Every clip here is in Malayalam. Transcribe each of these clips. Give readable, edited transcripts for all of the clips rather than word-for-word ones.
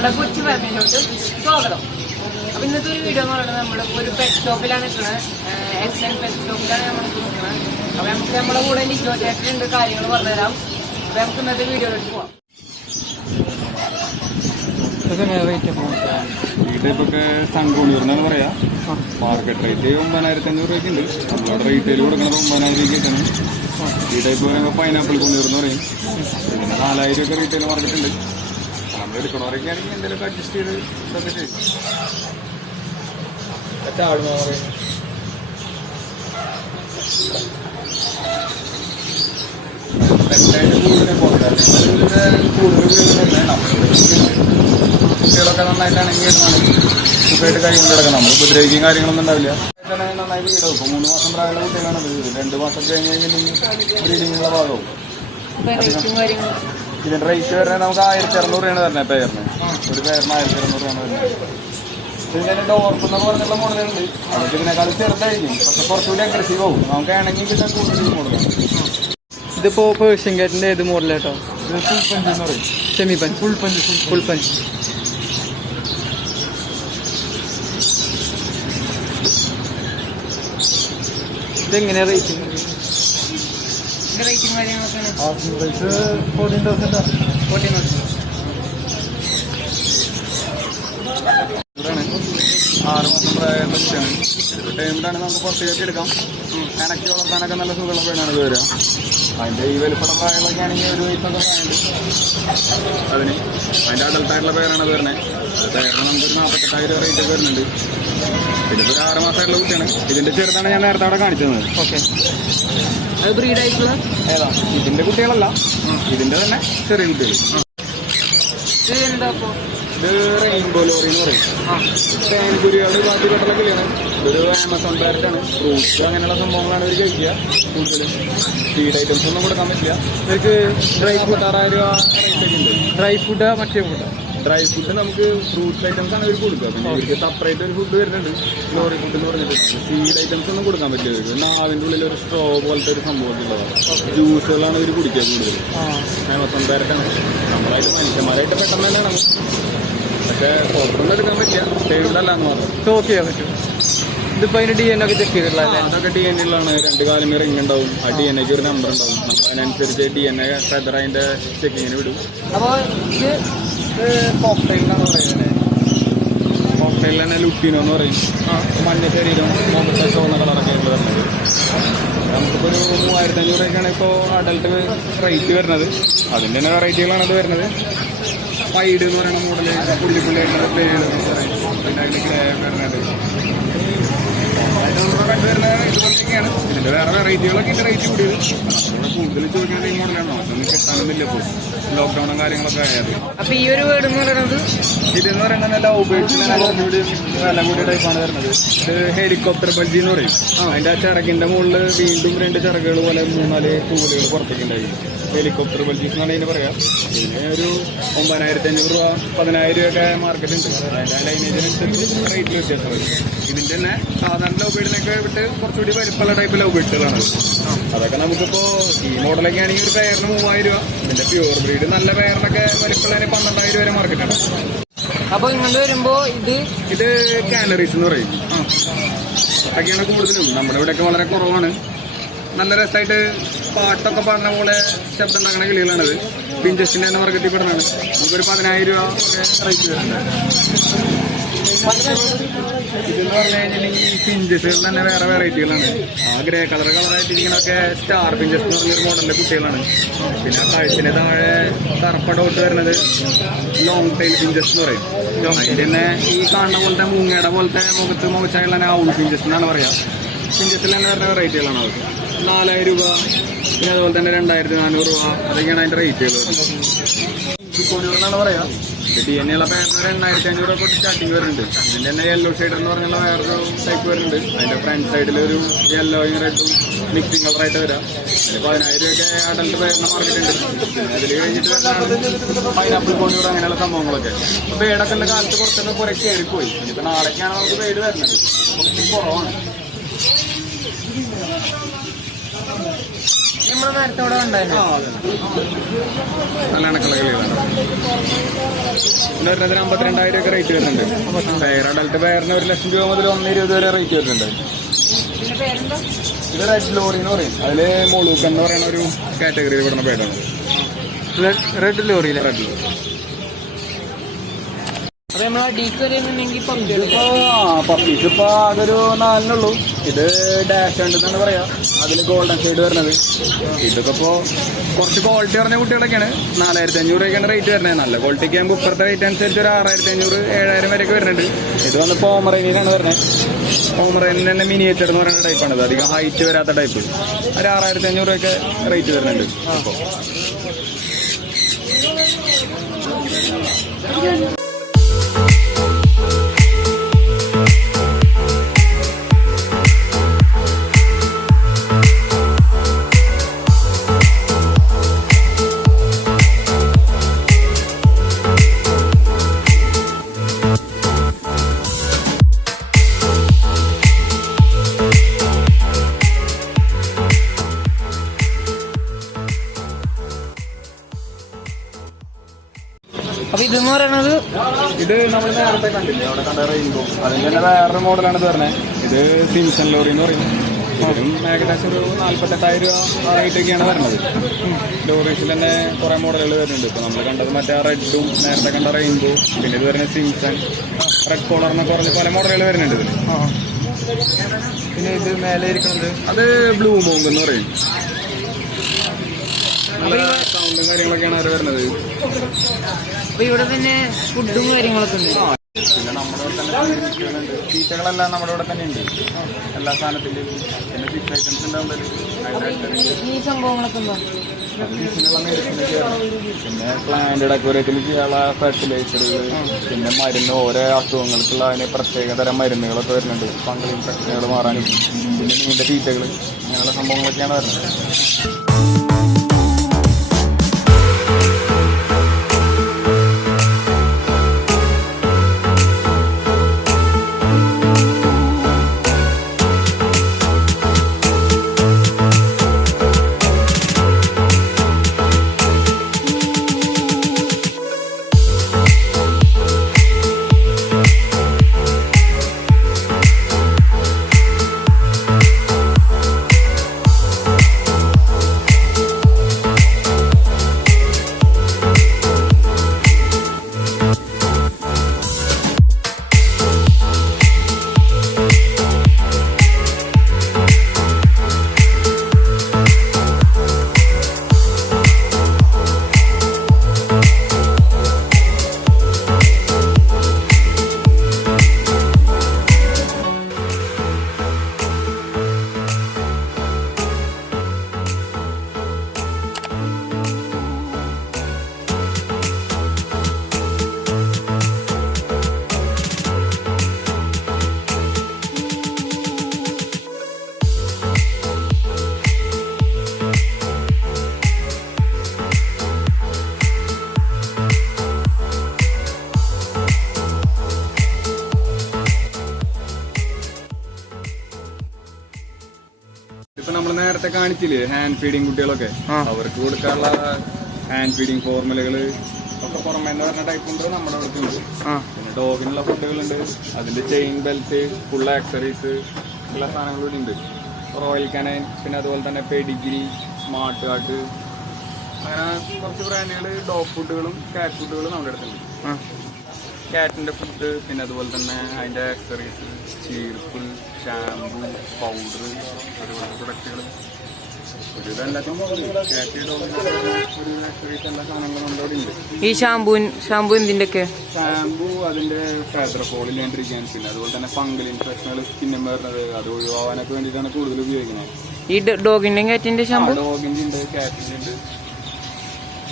നമ്മുടെ കൊച്ചു ഫാമിലിയിലോട്ട് സ്വാഗതം. അപ്പൊ ഇന്നത്തെ ഒരു വീഡിയോ എന്ന് പറയുന്നത് നമ്മളിപ്പോ ഒരു പെറ്റ് ഷോപ്പിലാണ് നിൽക്കുന്നത്. എക്സൽ പെറ്റ് ഷോപ്പിലാണ് നമ്മൾ നിൽക്കുന്നത്. അപ്പൊ നമുക്ക് നമ്മുടെ കൂടെ ലിജോ ചേട്ടനുണ്ട്, കാര്യങ്ങൾ പറഞ്ഞുതരാം. അപ്പൊ നമുക്ക് ഇന്നത്തെ വീഡിയോയിലോട്ട് പോവാം. ഈ ടൈപ്പൊക്കെ സൺകൂണിയൂർ എന്നാണ് പറയാ. Market rate 9500 രൂപയ്ക്കുണ്ട്. നമ്മുടെ റീറ്റെയിൽ കൊടുക്കുന്നത് 9000 രൂപയ്ക്കാണ്. ഈ ടൈപ്പ് പറയുമ്പോൾ പൈനാപ്പിൾ കുണിയൂർ എന്ന് പറയും. പിന്നെ 4000 രൂപ റീറ്റെയിൽ മാർക്കറ്റ് ഉണ്ട്. നമ്മൾ എടുക്കണവരൊക്കെ ആണെങ്കിൽ എന്തെങ്കിലും അഡ്ജസ്റ്റ് ചെയ്ത് ഇതൊക്കെ ചെയ്യും. കുട്ടികളൊക്കെ നന്നായിട്ടാണെങ്കിൽ സുഖമായിട്ട് കൈ കൊണ്ട് കിടക്കണം. നമ്മൾ ഉപദ്രവിക്കും കാര്യങ്ങളൊന്നും ഉണ്ടാവില്ല. നന്നായി വീട് വെക്കും. 3 മാസം പ്രായമുള്ള കുട്ടികളാണ്. 2 മാസം കഴിഞ്ഞ് കഴിഞ്ഞിട്ടുണ്ടെങ്കിൽ ബ്രീഡിങ്ങുള്ള ഭാഗവും. ഇതിന്റെ റേറ്റ് വരുന്നത് നമുക്ക് 1600 രൂപയാണ് വരുന്നത് പേരിന്. ഒരു പേരിന് 1600 രൂപയാണ് വരുന്നത്. ഇതിന്റെ ഡോർഫ് എന്നൊക്കെ പറഞ്ഞുള്ള മോഡലുണ്ട്. അതൊക്കെ ഇതിനേക്കാൾ ചെറുതായിരിക്കും, പക്ഷെ കുറച്ചുകൂടി അഗ്രസീവ് ആവും. നമുക്ക് ആണെങ്കിൽ പിന്നെ കൂടുതൽ മോഡലാണ്. ഇതിപ്പോ പേർഷ്യൻ കാറ്റിന്റെ ഏത് മോഡലാട്ടോ? ഫുൾ പഞ്ച് എന്ന് പറയും. Semi punch, full punch. ഇതെങ്ങനെയാ റേറ്റിംഗ്? റേറ്റിംഗ് കാര്യങ്ങളൊക്കെയാണ് 14,000. 6 മാസം പ്രായമുള്ള കുട്ടിയാണ്. ഒരു ടൈമിലാണ് നമുക്ക് പുറത്തേക്ക് എടുക്കാം. ഇണക്കി വളർത്താനൊക്കെ നല്ല സുഖമുള്ള പേരാണ് ഇത് വരിക. അതിൻ്റെ ഈ വലിപ്പുള്ള പ്രായങ്ങളൊക്കെ ആണെങ്കിൽ 1 വയസ്സൊക്കെ പ്രായമുണ്ട് അതിന്. അതിൻ്റെ അഡൽട്ടായിട്ടുള്ള പേരാണ് അത് വരുന്നത്. പേരിന് നമുക്കൊരു 48,000 റേറ്റ് ഒക്കെ വരുന്നുണ്ട്. ഇതിപ്പോൾ ഒരു 6 മാസമായിട്ടുള്ള കുട്ടിയാണ്. ഇതിൻ്റെ ചെറുതാണ് ഞാൻ നേരത്തെ അവിടെ കാണിച്ചത്. ഓക്കെ, അത് ബ്രീഡായിട്ടുള്ള ഏതാ? ഇതിൻ്റെ കുട്ടികളല്ല, ഇതിൻ്റെ തന്നെ ചെറിയ കുട്ടികൾ. എന്താ അപ്പോൾ ഇത് റെയിൻബോ ലോറി എന്ന് പറയും. തേൻകുരിയാണ് ബാക്കി പെട്ടുള്ള കിളിയാണ്. ഇതൊരു ആമസോൺ പാരറ്റാണ്. ഫ്രൂട്ട്സ് അങ്ങനെയുള്ള സംഭവങ്ങളാണ് ഇവർ കഴിക്കുക കൂടുതലും. ഫീഡ് ഐറ്റംസ് ഒന്നും കൊടുക്കാൻ പറ്റില്ല. ഇവർക്ക് ഡ്രൈ ഫുഡ് 6000 രൂപ റേറ്റൊക്കെ ഉണ്ട്. ഡ്രൈ ഫുഡാ മറ്റേ ഫുഡാ? ഡ്രൈ ഫുഡ് നമുക്ക് ഫ്രൂട്ട്സ് ഐറ്റംസ് ആണ് ഇവർ കൊടുക്കുക. പിന്നെ ഇവർക്ക് സെപ്പറേറ്റ് ഒരു ഫുഡ് വരുന്നുണ്ട്, ലോറി ഫുഡ് എന്ന് പറഞ്ഞിട്ട്. ഫീഡ് ഐറ്റംസ് ഒന്നും കൊടുക്കാൻ പറ്റില്ല ഇവർക്ക്. നാവിൻ്റെ ഉള്ളിൽ ഒരു സ്ട്രോ പോലത്തെ ഒരു സംഭവം ഉള്ളതാണ്. ജ്യൂസുകളാണ് ഇവർ കുടിക്കുക കൂടുതൽ. ആമസോൺ പാരറ്റാണ്. നമ്മളായിട്ട് മനുഷ്യന്മാരായിട്ട് പെട്ടെന്ന് തന്നെയാണ്, പക്ഷേ പുറത്തൊന്നും എടുക്കാൻ പറ്റില്ല. ടേബിളല്ല എന്ന് മാത്രം. സ്റ്റോക്ക് ചെയ്യാൻ പറ്റും. ഇതിപ്പോ അതിന്റെ DNA ഒക്കെ ചെക്ക് ചെയ്തിട്ടുള്ള? അതൊക്കെ DNA ഉള്ളതാണ്. 2 കാലിന് റിംഗ് ഉണ്ടാവും. ആ DNAക്ക് ഒരു നമ്പർ ഉണ്ടാവും. നമ്മൾ അതിനനുസരിച്ച് DNA ഫെദർ അതിന്റെ ചെക്കിങ്ങിന് വിടും. അപ്പോൾ ഇത് കോക്ടെയിലാണ് പറയുന്നത്. കോക്ടെയിൽ തന്നെ ലുട്ടീനോ എന്ന് പറയും. മഞ്ഞ ശരീരം, മുഖത്തെ ചുവന്ന കളറൊക്കെ ആയിട്ട് വരുന്നത്. നമുക്കിപ്പോൾ ഒരു 3500 രൂപയ്ക്കാണ് ഇപ്പോൾ അഡൽട്ട് റേറ്റ് വരുന്നത്. അതിൻ്റെ തന്നെ വെറൈറ്റികളാണ് അത് വരുന്നത്. പൈഡ് എന്ന് പറയുന്ന മോഡല് പുള്ളിപ്പുള്ളിയായിട്ടുള്ള പേര് പിന്നെ അതിൻ്റെ വരുന്നത് കണ്ടുവരുന്നത് ഇതുപോലെയൊക്കെയാണ്. ഇതിൻ്റെ വേറെ വെറൈറ്റികളൊക്കെ ഇതിൻ്റെ റേറ്റ് കൂടിയത്. നമ്മുടെ കൂടുതൽ ചോദിക്കുന്നത് ഈ മോഡലാണ്. അതൊന്നും കിട്ടാനൊന്നുമില്ല ഇപ്പോൾ, ലോക്ക്ഡൗണും കാര്യങ്ങളൊക്കെ ആയത്. അപ്പൊ ഈ ഒരു വീട് എന്ന് പറയുന്നത് ഇതെന്ന് പറയുന്നത് ലവ് ബേർഡ്സിന് കുറച്ചുകൂടി വില കൂടിയ ടൈപ്പാണ് വരുന്നത്. ഇത് ഹെലികോപ്റ്റർ ബൾജി എന്ന് പറയും. അതിൻ്റെ ആ ചിറകിൻ്റെ മുകളിൽ വീണ്ടും 2 ചിറകുകൾ പോലെ 3-4 തൂലുകൾ പുറത്തേക്ക് ഉണ്ടായി. ഹെലികോപ്റ്റർ ബൾജീസ് എന്നാണ് ഇതിന് പറയാം. ഇതിന് ഒരു 9500 രൂപ 10000 രൂപയൊക്കെ മാർക്കറ്റ് ഉണ്ട്. അതിൻ്റെ ലൈനേജിനനുസരിച്ച് റേറ്റ് വ്യത്യാസം വരും. ഇതിൻ്റെ തന്നെ സാധാരണ ലവ് ബേർഡിനൊക്കെ വിട്ട് കുറച്ചുകൂടി വലിപ്പമുള്ള ടൈപ്പ് ലവ് ബേർഡ്സുകളാണ്. അതൊക്കെ നമുക്കിപ്പോൾ ഈ മോഡലൊക്കെ ആണെങ്കിൽ ഒരു പെയറിന് 3000 രൂപ. ഇതിൻ്റെ പ്യൂർ ബ്രീഡ് നല്ല പെയറിനൊക്കെ വലിപ്പമുള്ളതിന് 12000 വരെ മാർക്കറ്റാണ്. അപ്പൊ ഇങ്ങോട്ട് വരുമ്പോ ഇത് കാനറീസ് എന്ന് പറയും. അതൊക്കെയാണ് കൂടുതലും. നമ്മുടെ ഇവിടെയൊക്കെ വളരെ കുറവാണ്. നല്ല രസമായിട്ട് പാട്ടൊക്കെ പാടുന്ന പോലെ ശബ്ദം ഉണ്ടാക്കുന്ന കിളികളാണിത്. പിഞ്ചസിൻ്റെ തന്നെ മാർക്കറ്റിൽ പെടുന്നതാണ്. നമുക്കൊരു 10000 രൂപ റേറ്റ് വരുന്നുണ്ട്. ഇതെന്ന് പറഞ്ഞു കഴിഞ്ഞിട്ടുണ്ടെങ്കിൽ ഈ പിഞ്ചസുകൾ തന്നെ വേറെ വെറൈറ്റികളാണ്. ആ ഗ്രേ കളറായിട്ടിരിക്കുന്നതൊക്കെ സ്റ്റാർ പിഞ്ചസ് എന്ന് പറഞ്ഞൊരു മോഡലിലെ കുട്ടികളാണ്. പിന്നെ കഴുത്തിന് താഴെ കറുപ്പടോട്ട് വരുന്നത് ലോങ് ടൈൽ പിഞ്ചസ് എന്ന് പറയും. അതിൻ്റെ തന്നെ ഈ കാണുന്ന പോലത്തെ മൂങ്ങയുടെ പോലത്തെ മുഖച്ചായുള്ള ഔൾ പിഞ്ചസ് എന്നാണ് പറയുക. പിഞ്ചസിൽ തന്നെ വരുന്ന വെറൈറ്റികളാണ്. അവർക്ക് 4000 രൂപ. പിന്നെ അതുപോലെ തന്നെ 2400 രൂപ. അതൊക്കെയാണ് അതിൻ്റെ റേറ്റുകൾ. എന്നാണ് പറയാ. DNA ഉള്ള പേരിന് 8500 രൂപ തൊട്ട് സ്റ്റാർട്ടിങ് വരുന്നുണ്ട്. ഇതിൻ്റെ തന്നെ യെല്ലോ ഷെയ്ഡ് എന്ന് പറഞ്ഞുള്ള വേറൊരു ടൈപ്പ് വരുന്നുണ്ട്. അതിൻ്റെ ഫ്രണ്ട് സൈഡിൽ ഒരു യെല്ലോയും റെഡും മിക്സിങ് കളറായിട്ട് വരാം. അതിന് 10000 രൂപയൊക്കെ അഡൽട്ട് പേരിന് മാർക്കറ്റ് ഉണ്ട്. അതിൽ കഴിഞ്ഞിട്ട് പൈനാപ്പിൾ കോണിയൂർ അങ്ങനെയുള്ള സംഭവങ്ങളൊക്കെ. പേടൊക്കെ ഉള്ള കാലത്ത് കുറച്ചൊക്കെ കുറെ കയറിപ്പോയി. ഇനിയിപ്പോൾ നാളേക്കാണ് നമുക്ക് പേര് വരുന്നത്. കുറവാണ്. നമ്മുടെ നേരത്തെ ഇവിടെ ഉണ്ടായിരുന്നു. നല്ല കണക്കുള്ള കളികളാണ്. ഇതിന് വരുന്നത് 52,000 ഒക്കെ റേറ്റ് വരുന്നുണ്ട്. പെയർ അഡൽട്ട് പെയറിന് 1,00,000 രൂപ മുതൽ 1,20,000 വരെ റേറ്റ് വരുന്നുണ്ട്. ഇതിന്റെ പേരെന്താ? ഇത് റെഡ് ലോറി എന്ന് പറയും. അതില് മോളൂക്ക് എന്ന് പറയുന്ന ഒരു കാറ്റഗറിയിൽ പെടുന്ന പേരാണ് റെഡ് ലോറിയിലെ റെഡ് ലോറി. അപ്പൊ നമ്മളെ ഡീക്ക് വരുന്നുണ്ടെങ്കിൽ പപ്പീസ് ഇപ്പൊ അതൊരു 4 ഇത് ഡാഷ് ഉണ്ടെന്നാണ് പറയാ. അതില് ഗോൾഡൻ ഷെയ്ഡ് വരുന്നത്. ഇതൊക്കെ ഇപ്പോ കുറച്ച് ക്വാളിറ്റി പറഞ്ഞ കുട്ടികളൊക്കെയാണ്. 4,500 രൂപയ്ക്കാണ് റേറ്റ് വരുന്നത്. നല്ല ക്വാളിറ്റിക്ക് ആകുമ്പോൾ ഇപ്പുറത്തെ റേറ്റ് അനുസരിച്ച് ഒരു 6,500, 7,000 വരെയൊക്കെ വരുന്നുണ്ട്. ഇത് വന്ന് പോമറേനിയനാണ് വരുന്നത്. പോമറേനിയൻ തന്നെ മിനിയേച്ചർ എന്ന് പറയുന്ന ടൈപ്പാണ്. അധികം ഹൈറ്റ് വരാത്ത ടൈപ്പ്. ഒരു 6,500 രൂപയൊക്കെ റേറ്റ് വരുന്നുണ്ട് അപ്പോൾ. അപ്പൊ ഇതെന്ന് പറയണത് ഇത് നമ്മൾ നേരത്തെ കണ്ടില്ലേ അവിടെ കണ്ട റെയിൻബോ, അതിന്റെ തന്നെ വേറൊരു മോഡലാണ് ഇത് പറഞ്ഞത്. ഇത് സിംസൺ ലോറി എന്ന് പറയും. ഇതിലും ഏകദേശം ഒരു 48,000 രൂപ റേറ്റൊക്കെയാണ് വരുന്നത്. ലോറീസിൽ തന്നെ കുറെ മോഡലുകൾ വരുന്നുണ്ട്. ഇപ്പൊ നമ്മൾ കണ്ടത് മറ്റേ റെഡും നേരത്തെ കണ്ട റെയിൻബോ, പിന്നെ ഇത് വരുന്നത് സിംസൺ, റെഡ് കോളർ എന്നൊക്കെ പറഞ്ഞ് പല മോഡലുകൾ വരുന്നുണ്ട് ഇതിൽ. പിന്നെ ഇത് മേലെ ഇരിക്കുന്നത് അത് ബ്ലൂ മോങ്ക് എന്ന് പറയും. നല്ല സൗണ്ടും കാര്യങ്ങളൊക്കെയാണ് അവർ വരുന്നത്. അപ്പൊ ഇവിടെ തന്നെ ഫുഡും കാര്യങ്ങളൊക്കെ ഉണ്ട്. പിന്നെ നമ്മുടെ ഇവിടെ തന്നെ തീറ്റകളെല്ലാം നമ്മുടെ ഇവിടെ തന്നെ ഉണ്ട്. എല്ലാ സാധനത്തിലും പിന്നെ ഫിഷ് ഐറ്റംസ് ഉണ്ടാവുന്നത്. ഈ സംഭവങ്ങളൊക്കെ ഉണ്ടോ? പിന്നെ പ്ലാന്റഡ് അക്വേറിയത്തിൽ ചെയ്യാനുള്ള ഫെർട്ടിലൈസറുകൾ, പിന്നെ മരുന്ന് ഓരോ അസുഖങ്ങൾക്കുള്ള അതിന് പ്രത്യേകതരം മരുന്നുകളൊക്കെ വരുന്നുണ്ട്. ഫംഗൽ ഇൻഫെക്ഷനുകൾ മാറാനും പിന്നെ മീനിന്റെ തീറ്റകൾ അങ്ങനെയുള്ള സംഭവങ്ങളൊക്കെയാണ് വരുന്നത്. ഇപ്പൊ നമ്മൾ നേരത്തെ കാണിച്ചില്ലേ ഹാൻഡ് ഫീഡിങ് കുട്ടികളൊക്കെ, അവർക്ക് കൊടുക്കാനുള്ള ഹാൻഡ് ഫീഡിങ് ഫോർമുലകള് ഒക്കെ പുറമെ എന്ന് പറഞ്ഞ ടൈപ്പ് ഉണ്ട് നമ്മുടെ അടുത്തുണ്ട്. പിന്നെ ഡോഗിനുള്ള ഫുഡുകളുണ്ട്. അതിന്റെ ചെയിൻ ബെൽറ്റ്, ഫുൾ ആക്സറീസ്, എല്ലാ സാധനങ്ങളും ഉണ്ട്. റോയൽ കനൈൻ, പിന്നെ അതുപോലെ തന്നെ പെഡിഗ്രി, സ്മാർട്ട് കാർട്ട്, അങ്ങനെ കുറച്ച് ബ്രാൻഡുകൾ ഡോഗ് ഫുഡുകളും കാറ്റ് ഫുഡുകളും നമ്മുടെ അടുത്തുണ്ട്. കാറ്റിന്റെ ഫുഡ്, പിന്നെ അതുപോലെ തന്നെ അതിന്റെ ആക്സറീസ്, ചീർപ്പ്, ഷാമ്പു, പൗഡർ, അതുപോലെ പ്രൊഡക്റ്റുകൾ ഒരു ഇതെല്ലാത്തും കാറ്റ് ഡോഗിന്റെ ഒരു ആക്സറീസ് എല്ലാ സാധനങ്ങളും നമ്മുടെ അവിടെ ഉണ്ട്. ഈ ഷാമ്പു എന്തിന്റെ ഒക്കെ? ഷാമ്പു അതിന്റെ ഫാബ്ര ഫോൾ ഇല്ലാണ്ടിരിക്കാൻ, പിന്നെ അതുപോലെ തന്നെ ഫംഗൽ ഇൻഫെക്ഷനുകൾ സ്കിന്നും വരുന്നത് അത് ഒഴിവാകാനൊക്കെ വേണ്ടിയിട്ടാണ് കൂടുതൽ ഉപയോഗിക്കുന്നത്. ഈ ഡോഗിന്റെയും കാറ്റിന്റെ ഷാമ്പു? ഡോഗിന്റെ ഉണ്ട്, കാറ്റിന്റെ ഉണ്ട്,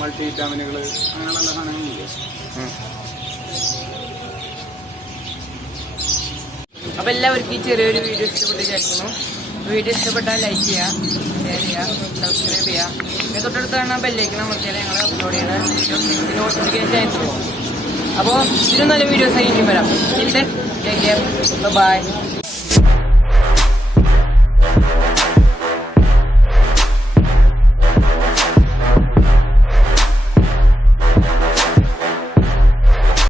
മൾട്ടി വിറ്റാമിനുകൾ, അങ്ങനെയുള്ള എല്ലാ സാധനങ്ങളുണ്ട്. അപ്പൊ എല്ലാവർക്കും ഈ ചെറിയൊരു വീഡിയോ ഇഷ്ടപ്പെട്ട് വിചാരിക്കുന്നു. വീഡിയോ ഇഷ്ടപ്പെട്ടാൽ ലൈക്ക് ചെയ്യുക, ഷെയർ ചെയ്യുക, സബ്സ്ക്രൈബ് ചെയ്യുക. പിന്നെ തൊട്ടടുത്ത് കാണാൻ ബെല്ലൈക്കൺ അമർത്തിയാൽ ഞങ്ങൾ അപ്ലോഡ് ചെയ്യുന്ന വീഡിയോസ് നോട്ടിഫിക്കേഷൻ ആയിട്ടുള്ളൂ. അപ്പോൾ ഇതിലും നല്ല വീഡിയോസ് ആയി ഇനി വരാം. Take care, by.